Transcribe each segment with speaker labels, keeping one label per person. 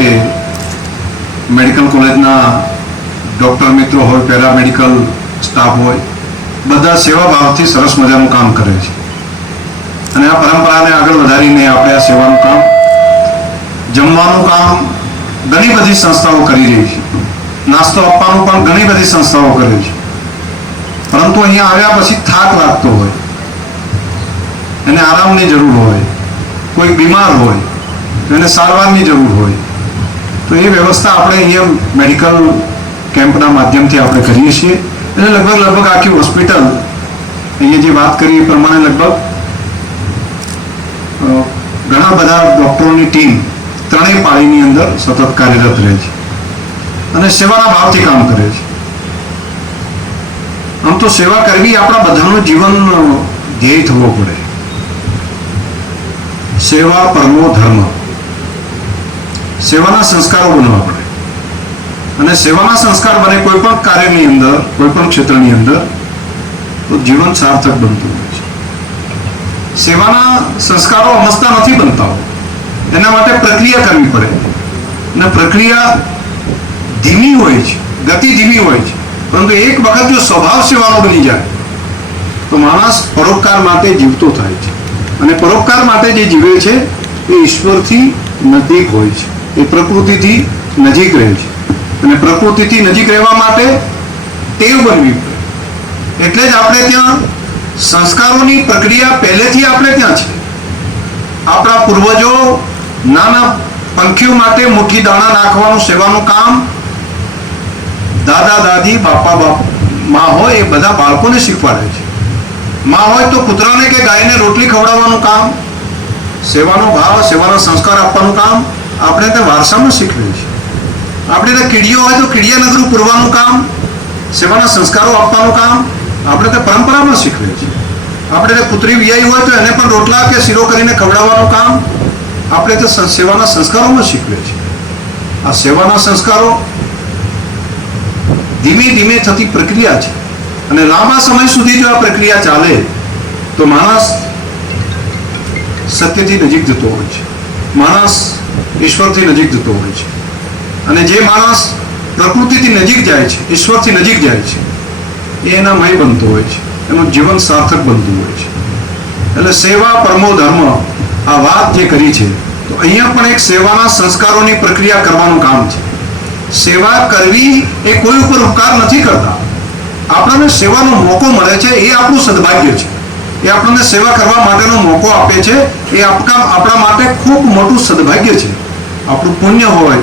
Speaker 1: કે મેડિકલ કોલેજના ડૉક્ટર મિત્રો હોય પેરામેડિકલ સ્ટાફ હોય, બધા સેવાભાવથી સરસ મજાનું કામ કરે છે. અને આ પરંપરાને આગળ વધારીને આપણે આ સેવાનું કામ, જમવાનું કામ ઘણી બધી સંસ્થાઓ કરી રહી છે. નાસ્તો આપવાનું પણ ઘણી બધી સંસ્થાઓ કરે છે. પરંતુ અહીંયા આવ્યા પછી થાક લાગતો હોય, એને આરામની જરૂર હોય, કોઈ બીમાર હોય, તો એને સારવારની જરૂર હોય. તો એ વ્યવસ્થા આપણે અહીંયા મેડિકલ કેમ્પના માધ્યમથી આપણે કરીએ છીએ. એટલે લગભગ લગભગ આખી હોસ્પિટલ, અહીંયા જે વાત કરી એ પ્રમાણે લગભગ ઘણા બધા ડૉક્ટરોની ટીમ ત્રણેય પાળીની અંદર સતત કાર્યરત રહે છે અને સેવાના ભાવથી કામ કરે છે. આમ તો સેવા કરવી આપણા બધાનું જીવન ધ્યેય થવો પડે. સેવા પરમો ધર્મ. સેવાના સંસ્કારો બનવા પડે. અને સેવાના સંસ્કાર બને કોઈ પણ કાર્યની અંદર, કોઈ પણ ક્ષેત્રની અંદર, તો જીવન સાર્થક બનતું હોય છે. સેવાના સંસ્કારો હમસતા નથી બનતા એના માટે પ્રક્રિયા કરવી પડે. અને પ્રક્રિયા ધીમી હોય છે, ગતિ ધીમી હોય છે. પરંતુ એક વખત જો સ્વભાવ સેવાનો બની જાય, તો માણસ પરોપકાર માટે જીવતો થાય છે. અને પરોપકાર માટે જે જીવે છે, એ ઈશ્વરથી નજીક હોય છે. એ પ્રકૃતિથી નજીક રહે છે. અને પ્રકૃતિથી નજીક રહેવા માટે ટેવ બનવી પડે. એટલે જ આપણે ત્યાં સંસ્કારોની પ્રક્રિયા પહેલેથી આપણે ત્યાં છે. આપણા પૂર્વજો નાના પંખીઓ માટે મુઠ્ઠી દાણા નાખવાનું, સેવાનું કામ દાદા, દાદી, બાપા, બાપ, માં હોય એ બધા બાળકોને શીખવાડે છે. માં હોય તો કૂતરાને કે ગાયને રોટલી ખવડાવવાનું કામ, સેવાનો ભાવ સેવાના સંસ્કાર આપવાનું કામ આપણે તે વારસામાં શીખવી છે આપણે તે કીડીઓ હોય તો કીડિયા નગરું પૂરવાનું કામ, સેવાના સંસ્કારો આપવાનું કામ, આપણે તે પરંપરામાં શીખવે છે આપણે તે કૂતરી વિયાઈ હોય તો એને પણ રોટલા કે શીરો કરીને ખવડાવવાનું કામ, આપણે તે સેવાના સંસ્કારોમાં શીખવીએ છીએ. આ સેવાના સંસ્કારો ધીમે ધીમે થતી પ્રક્રિયા છે. અને લાંબા સમય સુધી જો આ પ્રક્રિયા ચાલે, તો માણસ સત્યથી નજીક જતો હોય છે. માણસ ઈશ્વરથી નજીક જતો હોય છે. અને જે માણસ પ્રકૃતિથી નજીક જાય છે, ઈશ્વરથી નજીક જાય છે, એ એના મય બનતો હોય છે, એનું જીવન સાર્થક બનતું હોય છે. એટલે સેવા, પરમો ધર્મ આ વાત જે કરી છે, તો અહીંયા પણ એક સેવાના સંસ્કારોની પ્રક્રિયા કરવાનું કામ છે. સેવા કરવી એ કોઈ ઉપર ઉપકાર નથી કરતા. આપણને સેવાનો મોકો મળે છે, એ આપણું સદભાગ્ય છે. એ આપણને સેવા કરવા માટેનો મોકો આપે છે. એ આપણા માટે ખૂબ મોટું સદભાગ્ય છે. આપણું પુણ્ય હોય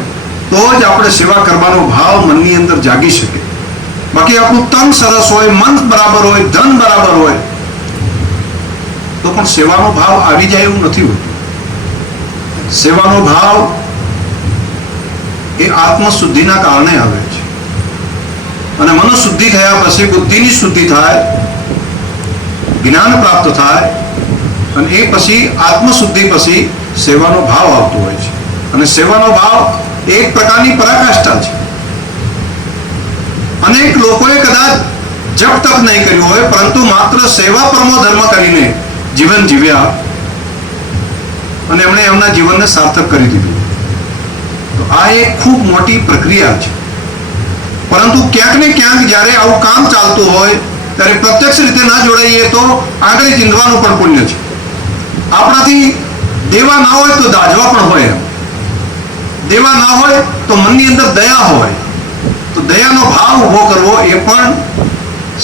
Speaker 1: તો જ આપણે સેવા કરવાનો ભાવ મનની અંદર જાગી શકે. બાકી આપણું તન સરસ હોય, મન બરાબર હોય, ધન બરાબર હોય, તો પણ સેવાનો ભાવ આવી જાય એવું નથી હોતું. સેવાનો ભાવ એ આત્મશુદ્ધિના કારણે આવે છે. અને મનોશુદ્ધિ થયા પછી બુદ્ધિની શુદ્ધિ થાય જ્ઞાન પ્રાપ્ત થાય અને એ પછી આત્મશુદ્ધિ પછી સેવાનો ભાવ આવતો હોય છે. અને સેવાનો ભાવ એક પ્રકારની પરાકાષ્ઠા છે. અનેક લોકોએ કદાચ જપ તપ નહીં કર્યું હોય, પરંતુ માત્ર સેવા પરમો ધર્મ કરીને જીવન જીવ્યા અને એમણે એમના જીવનને સાર્થક કરી દીધું. તો આ એક ખૂબ મોટી પ્રક્રિયા છે. પરંતુ ક્યાંક ને ક્યાંક જ્યારે આવું કામ ચાલતું હોય ત્યારે પ્રત્યક્ષ રીતે ના જોડાઈએ તો આંગળી ચીંધવાનું પણ પુણ્ય છે. આપણાથી દેવા ના હોય તો દાજવા પણ હોય દેવા ના હોય તો મનની અંદર દયા હોય. તો દયાનો ભાવ ઊભો કરવો એ પણ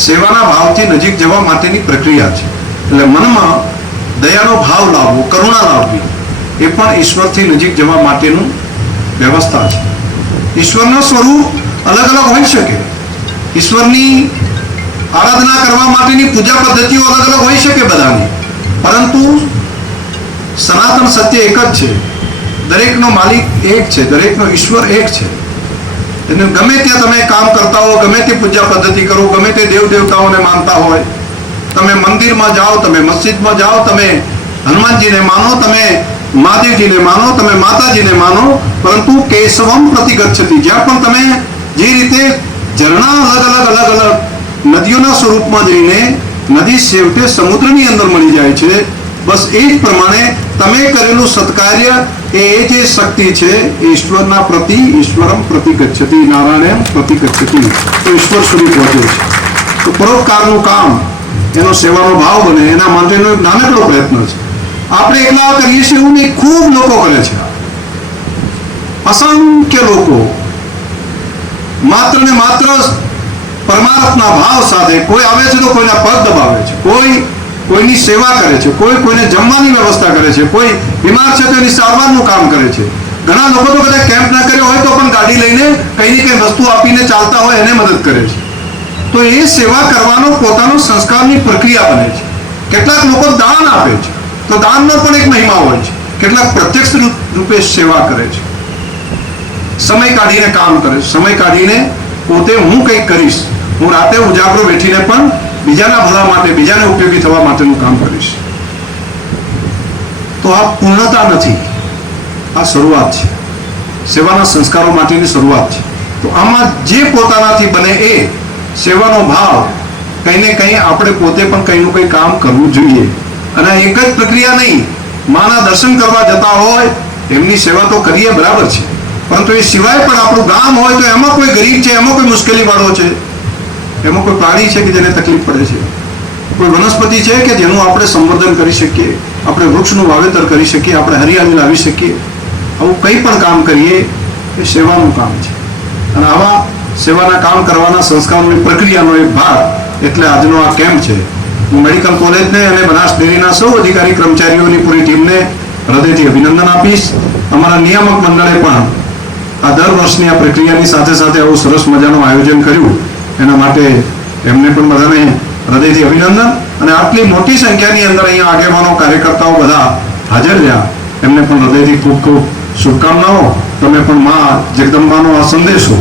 Speaker 1: સેવાના ભાવથી નજીક જવા માટેની પ્રક્રિયા છે. એટલે મનમાં દયાનો ભાવ લાવવો, કરુણા લાવવી એ પણ ઈશ્વરથી નજીક જવા માટેનું વ્યવસ્થા છે. ઈશ્વરનું સ્વરૂપ અલગ અલગ હોઈ શકે. ઈશ્વરની આરાધના કરવા માટેની પૂજા પદ્ધતિઓ અલગ અલગ હોઈ શકે બધાની. પરંતુ સનાતન સત્ય એક જ છે. દરેકનો માલિક એક છે, દરેકનો ઈશ્વર એક છે. એને ગમે તે તમે કામ કરતા હો, ગમે તે પૂજા પદ્ધતિ કરો, ગમે તે દેવ દેવતાઓને માનતા હોય, તમે મંદિરમાં જાઓ, તમે મસ્જિદમાં જાઓ, તમે હનુમાનજીને માનો, તમે મહાદેવજીને માનો, તમે માતાજીને માનો, પરંતુ કેશવમ પ્રતિગચ્છતિ જ્યાં પણ તમે જે રીતે ઝરણા અલગ અલગ અલગ અલગ નદીઓના સ્વરૂપમાં જઈને નદી છેવટે સમુદ્રની અંદર મળી જાય છે. બસ એ જ પ્રમાણે તમે કરેલું સત્કાર્ય એ જે શક્તિ છે ઈશ્વરના પ્રતિ ઈશ્વરમ પ્રતિ ગચ્છતિ નારાયણ પ્રતિ ગચ્છતિ તો ઈશ્વર સુધી પહોંચે છે. તો પરોપકારનું કામ, એનો સેવાનો ભાવ બને, એના માટેનો એક નાનકડો પ્રયત્ન છે. આપણે એકલા કરીએ છીએ એવું નહીં, ખૂબ લોકો કરે છે. અસંખ્ય લોકો. માત્ર ને માત્ર પરમાર્થના ભાવ સાથે કોઈ આવે છે તો કોઈના પગ દબાવે છે. કોઈ કોઈની સેવા કરે છે. કોઈ કોઈને જમવાની વ્યવસ્થા કરે છે. કોઈ બીમાર છે તો એની સારવારનું કામ કરે છે. ઘણા લોકો તો કદાચ કેમ્પ ના કર્યો હોય તો પણ ગાડી લઈને કઈ ને વસ્તુ આપીને ચાલતા હોય એને મદદ કરે છે. તો એ સેવા કરવાનો પોતાનો સંસ્કારની પ્રક્રિયા બને છે. કેટલાક લોકો દાન આપે છે. તો દાનનો પણ એક મહિમા હોય છે. કેટલાક પ્રત્યક્ષ રૂપે સેવા કરે છે. સમય કાઢીને કામ કરે છે. સમય કાઢીને પોતે હું કંઈક કરીશ. હું રાતે ઉજાગરો બેઠીને પણ બીજાના ભલા માટે, બીજાને ઉપયોગી થવા માટેનું કામ કરીશ. તો આ પૂર્ણતા નથી. આ શરૂઆત છે. સેવાના સંસ્કારો માટેની શરૂઆત છે. તો આમાં જે પોતાનાથી બને એ સેવાનો ભાવ કંઈ ને કંઈ આપણે પોતે પણ કંઈનું કંઈ કામ કરવું જોઈએ. અને એક જ પ્રક્રિયા નહીં. માના દર્શન કરવા જતા હોય, એમની સેવા તો કરીએ, બરાબર છે. પરંતુ એ સિવાય પણ આપણું ગામ હોય તો એમાં કોઈ ગરીબ છે, એમાં કોઈ મુશ્કેલી વાળો છે. એમાં કોઈ પ્રાણી છે કે જેને તકલીફ પડે છે? કોઈ વનસ્પતિ છે કે જેનું આપણે સંવર્ધન કરી શકીએ? આપણે વૃક્ષનું વાવેતર કરી શકીએ? આપણે હરિયાળી લાવી શકીએ? આવું કંઈ પણ કામ કરીએ, એ સેવાનું કામ છે. અને આવા સેવાના કામ કરવાના સંસ્કારોની પ્રક્રિયાનો એક ભાગ એટલે આજનો આ કેમ્પ છે. હું મેડિકલ કોલેજને અને બનાસ ડેરીના સૌ અધિકારી કર્મચારીઓની પૂરી ટીમને હૃદયથી અભિનંદન આપીશ. અમારા નિયામક મંડળે પણ આ દર વર્ષની આ પ્રક્રિયાની સાથે સાથે આવું સરસ મજાનું આયોજન કર્યું. એના માટે એમને પણ બધાને હૃદયથી અભિનંદન. અને આટલી મોટી સંખ્યાની અંદર અહીંયા આગેવાનો, કાર્યકર્તાઓ બધા હાજર રહ્યા. એમને પણ હૃદયથી ખૂબ ખૂબ શુભકામનાઓ. તમે પણ માં જગદંબાનો આ સંદેશો